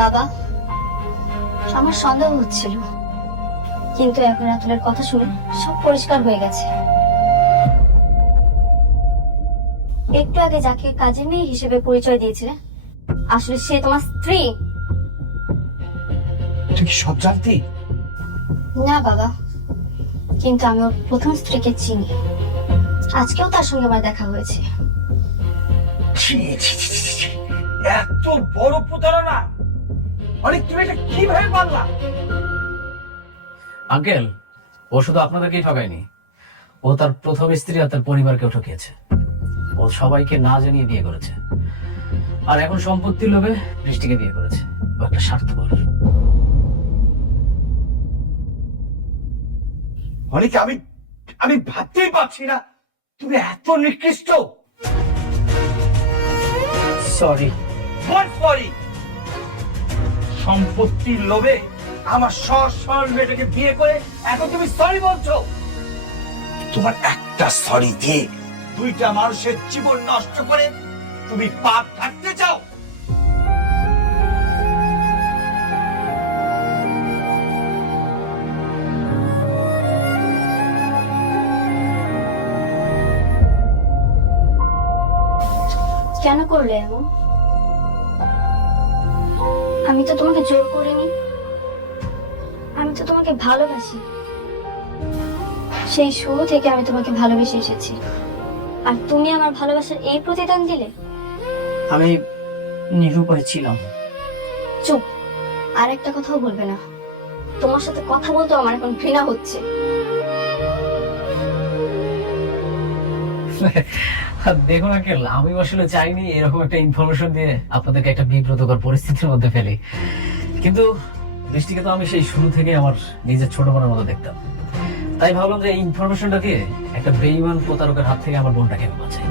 বাবা, আমার সন্দেহ হচ্ছিল, কিন্তু এখন রাতুলের কথা শুনে সব পরিষ্কার হয়ে গেছে। একটু আগে যাকে কাজের মেয়ে হিসেবে পরিচয় দিয়েছিলে, আসলে সে তোমার স্ত্রী। তুই কি সব জানতি? না বাবা, কিন্তু আমি ওর প্রথম স্ত্রীকে চিনি। আজকেও তার সঙ্গে আমার দেখা হয়েছে। ছি, ছি, ছি, ছি, ছি। এত বড় প্রতারণা! অনেক তুমি এটা কিভাবে পারলা? আঙ্কেল, ও শুধু আপনাদেরকেই ঠকায়নি, ও তার প্রথম স্ত্রী আর তার পরিবারকেও ঠকিয়েছে। ও সবাইকে না জানিয়ে বিয়ে করেছে, আর এখন সম্পত্তির লোভে বৃষ্টিকে বিয়ে করেছে। ও একটা স্বার্থপর। অনেকে আমি আমি ভাবতেই পারছি না তুমি এত নিকৃষ্ট। সরি। সরি? সম্পত্তির লোভে আমার সরল মেয়েটাকে বিয়ে করে এখন তুমি সরি বলছো? তোমার একটা সরি দিয়ে দুইটা মানুষের জীবন নষ্ট করে তুমি পাপ থাকতে চাও? কেন করলে এমন? আমি তো তোমাকে জোর করিনি, আমি তো তোমাকে ভালোবাসি। সেই শুরু থেকে আমি তোমাকে ভালোবেসে এসেছি, আর তুমি আমার ভালোবাসার এই প্রতিদান দিলে। আমি নিরুপায় ছিলাম। চুপ, আর একটা কথাও বলবে না। তোমার সাথে কথা বলতে আমার এখন ঘৃণা হচ্ছে। দেখুন আঙ্কেল, আমি আসলে চাইনি এরকম একটা ইনফরমেশন দিয়ে আপনাদেরকে একটা বিব্রতকর পরিস্থিতির মধ্যে ফেলি, কিন্তু বৃষ্টিকে তো আমি সেই শুরু থেকে আমার নিজের ছোট বোনের মতো দেখতাম। তাই ভাবলাম যে এই ইনফরমেশনটা দিয়ে একটা বেঈমান প্রতারকের হাত থেকে আমার বোনটাকে আমি বাঁচাই।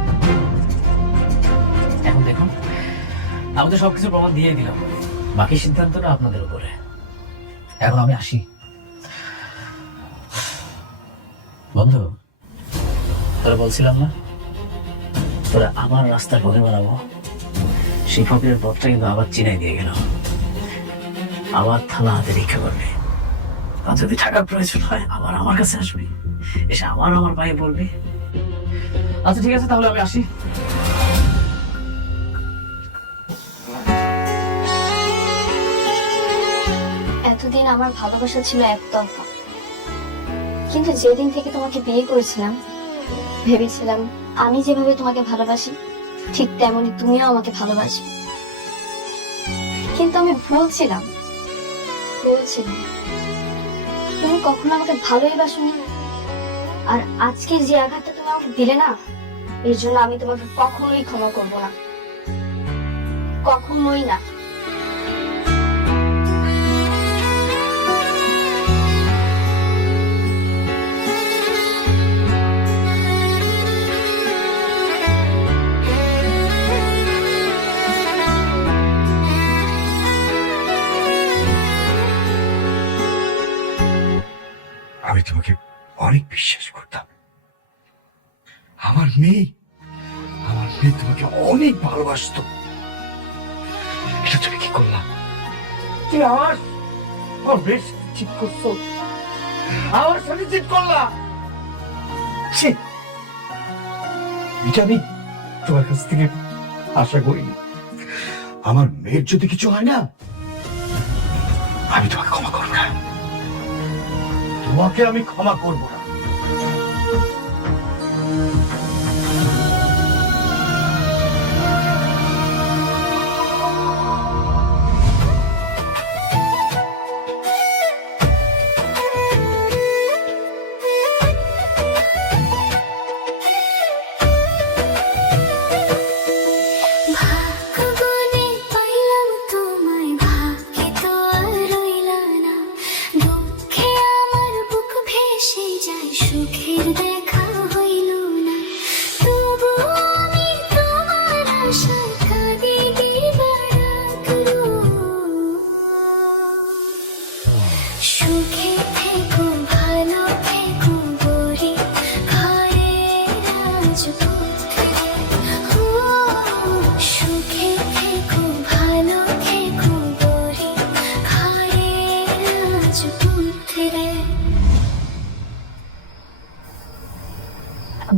এখন দেখুন, আমি তো সবকিছু প্রমাণ দিয়ে দিলাম, বাকি সিদ্ধান্তটা আপনাদের উপরে। এখন আমি আসি। বন্ধু, তোরা বলছিলাম না তোরা আমার রাস্তা ঘুরে বেড়াবো, সেই ফকিরের পথটা কিন্তু আবার চিনাই দিয়ে গেল। আবার থালা হাতে ভিক্ষা করবে, আর যদি টাকার প্রয়োজন হয় আবার আমার কাছে আসবি, এসে আমার পায়ে পড়বি। আচ্ছা ঠিক আছে, তাহলে আমি আসি। এতদিন আমার ভালোবাসা ছিল একতরফা, কিন্তু যেদিন থেকে তোমাকে বিয়ে করেছিলাম, ভেবেছিলাম আমি যেভাবে তোমাকে ভালোবাসি ঠিক তেমনি তুমিও আমাকে ভালোবাসবে। কিন্তু আমি ভুল ছিলাম। তুমি কখনো আমাকে ভালোই বাসনি, আর আজকে যে আঘাতটা তুমি আমাকে দিলে না, এর জন্য আমি তোমাকে কখনোই ক্ষমা করবো না, কখনোই না। আমি তোমাকে অনেক বিশ্বাস করতাম। আমার মেয়ে তোমাকে অনেক ভালোবাসতো। এটা তুমি কি করলাম? তুমি আমার মেয়ের সাথে চিট করছো, আমার সাথে চিট করলাম। এটা আমি তোমার কাছ থেকে আশা করিনি। আমার মেয়ের যদি কিছু হয় না, আমি তোমাকে ক্ষমা করবো না। তোমাকে আমি ক্ষমা করবো না। সুখের দেখা হইল না।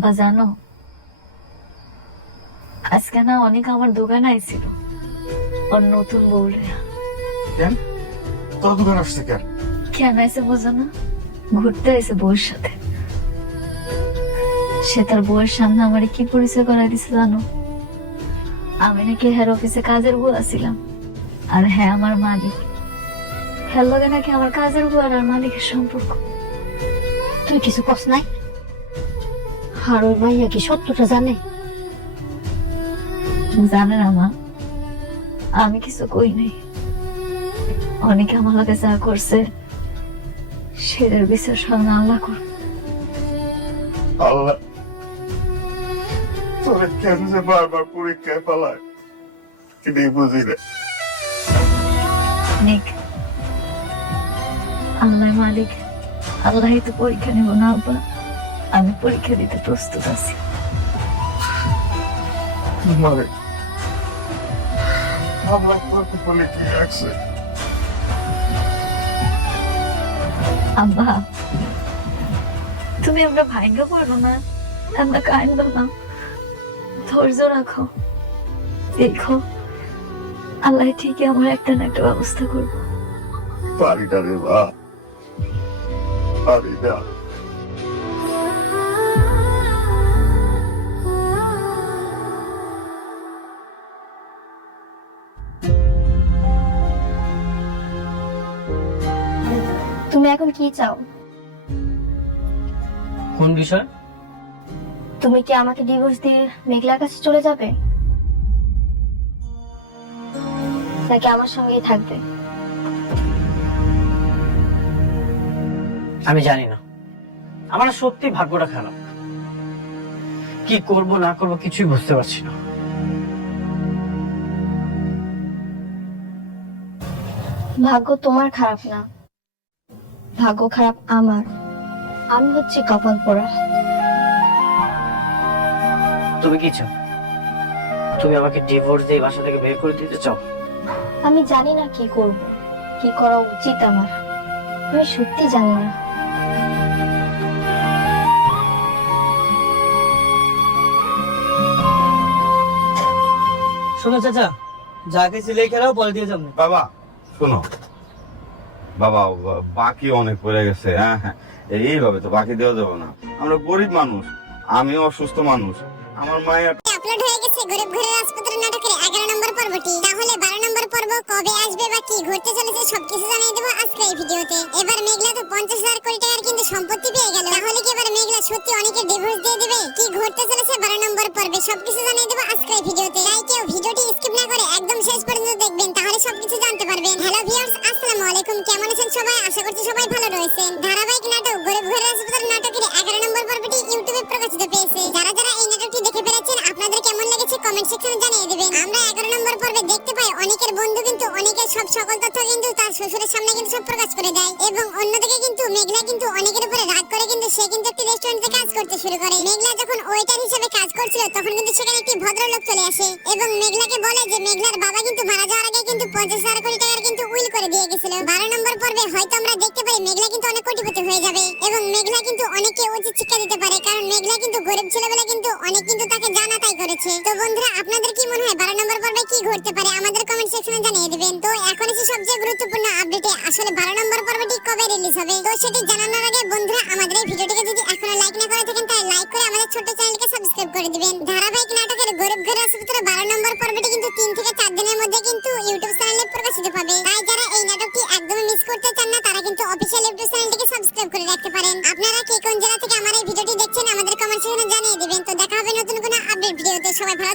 আব্বা জানো, আজকে না অনেক আমার দোকানে আইছিল ওর নতুন বউরে। কেন তোর দোকান আসছে কেন? কেন আইসে বোঝো না? ঘুরতে আইসে বউয়ের সাথে। সে তার বউয়ের সামনে আমারে কি পরিচয় করাই দিছে জানো? আমি নাকি হেড অফিসে কাজের বউ আছিলাম, আর হ্যাঁ আমার মালিক। হ্যাঁ লগে নাকি আমার কাজের বউ আর মালিকের সম্পর্ক। তুই কিছু কস নাই? আর ওই মাইয়া কি সত্যটা জানে? জানে না মা, আমি কিছু কই নাই। অনেকে আমার লগে যা করছে সেটার বিচার সামনে আল্লাহ কর। আল্লাহ তোরে কেন যে বারবার পরীক্ষায় পালায় এটাই বুঝি না। নিক, আল্লাহ মালিক, আল্লাহই তো পরীক্ষা নেব না আব্বা। আমি পরীক্ষা দিতে প্রস্তুত আছি। মানে আল্লাহ তোকে বলে কি রাখছে? আব্বা, তুমি আমরা ভাগ্য পারো না, আমরা কান্দ না, ধৈর্য রাখো, দেখো আল্লাহ ঠিকই আমার একটা না একটা ব্যবস্থা করবো। পারি না রে মা, পারি না। তুমি এখন কি চাও? কোন বিষয়? তুমি কি আমাকে ডিভোর্স দিয়ে মেঘলার কাছে চলে যাবে, নাকি আমার সঙ্গেই থাকবে? আমি জানি না, আমার না সত্যি ভাগ্যটা খারাপ। কি করব না করব কিছুই বুঝতে পারছি না। ভাগ্য তোমার খারাপ না, ভাগ্য খারাপ আমার। আমি হচ্ছে কপাল পোড়া। তুমি কি চাও? তুমি আমাকে ডিভোর্স দিয়ে বাসা থেকে বের করে দিতে চাও? আমি জানি না কি করব, কি করা উচিত আমার। আমি সত্যি জানি না। শোনো চাচা, যা কিছু লেখে রাও বল দিয়ে যাবো। বাবা শোনো, বাবা বাকি অনেক পড়ে গেছে। হ্যাঁ হ্যাঁ, এইভাবে তো বাকি দেওয়া যাবে না। আমরা গরিব মানুষ, আমিও অসুস্থ মানুষ, আমার মায়ের। আপলোড হয়ে গেছে গরিব ঘরের রাজপুত্র নাটকের 11 নম্বর পর্বটি। তাহলে 12 নম্বর পর্ব কবে আসবে বা কি ঘটতে চলেছে সবকিছু জানিয়ে দেবো আজকে এই ভিডিওতে। এবার মেঘলা তো 50,000 কোটি টাকার কিন্তু সম্পত্তি পেয়ে গেল। তাহলে কি এবার মেঘলা সত্যি অনেকে ডিভোর্স দিয়ে দিবে? কি ঘটতে চলেছে 12 নম্বর পর্বে সবকিছু জানিয়ে দেবো আজকে এই ভিডিওতে। তাই কেউ ভিডিওটি স্কিপ না করে একদম শেষ পর্যন্ত দেখবেন, তাহলে সবকিছু জানতে পারবেন। হ্যালো ভিউয়ার্স, আসসালামু আলাইকুম। কেমন আছেন সবাই? আশা করছি সবাই ভালো রয়েছেন। ধারাবাহিক নাটক গরিব ঘরের রাজপুত্র নাটকের 11 নম্বর পর্বটি ইউটিউবে প্রকাশিত পেয়েছে। যারা যারা এই নাটকটি দেখে ফেলেছেন আপনাদের কেমন লেগেছে কমেন্ট সেকশনে জানিয়ে দিবেন। আমরা 11 নম্বর পর্বে দেখতে পাই অনেকের বন্ধু কিন্তু অনেকের সকল তথ্য কিন্তু তার শ্বশুরের সামনে কিন্তু সব প্রকাশ করে দেয়, এবং অন্যদিকে কিন্তু মেঘলা কিন্তু অনেকের উপরে রাগ করে কিন্তু সে কিন্তু একটি রেস্টুরেন্টে কাজ করতে শুরু করে। মেঘলা যখন ওয়েটার হিসেবে কাজ করছিল তখন কিন্তু সেখানে একটি ভদ্রলোক চলে আসে এবং মেঘলাকে বলে যে মেঘলার বাবা কিন্তু মারা যাওয়ার আগে কিন্তু 50,000 কোটি টাকার কিন্তু উইল করে দিয়ে গেছিল। 12 নম্বর পর্বে হয়তো আমরা দেখতে পাই মেঘলা কিন্তু অনেক কোটিপতি হয়ে যাবে এবং মেঘলা কিন্তু অনেককে উচিত শিক্ষা দিতে পারে, কারণ মেঘলা কিন্তু গরিব ছিল বলে কিন্তু অনেক কিন্তু তাকে জানাতাই করেছে। তো বন্ধুরা, আপনাদের কি মনে হয় 12 নম্বর পর্বে কি ঘটতে পারে আমাদের কমেন্ট সেকশনে জানিয়ে দিবেন। তো এখন এসে সবচেয়ে গুরুত্বপূর্ণ আপডেটে, আসলে 12 নম্বর পর্বটি কবে রিলিজ হবে? তো সেটি জানানোর আগে বন্ধুরা, আমাদের এই ভিডিওটিকে যদি এখনো লাইক না করে থাকেন তাহলে লাইক করে আমাদের ছোট্ট চ্যানেলকে সাবস্ক্রাইব করে দিবেন। ধারাবাহিক নাটকের গরিব ঘরের রাজপুত্র 12 নম্বর পর্বটি কিন্তু 3 থেকে 4 দিনের মধ্যে কিন্তু ইউটিউব চ্যানেলে প্রকাশিত হবে। তাই যারা এই নাটকটি একদমই মিস করতে চান না তারা কিন্তু অফিশিয়াল ইউটিউব চ্যানেলটিকে সাবস্ক্রাইব করে রাখতে পারেন। আপনারা কে কোন জেলা থেকে আমার এই ভিডিওটি দেখছেন আমাদের কমেন্ট সেকশনে জানিয়ে দিবেন। তো দেখা হবে নতুন কোনো আপডেট ভিডিওতে। সবাই ভালো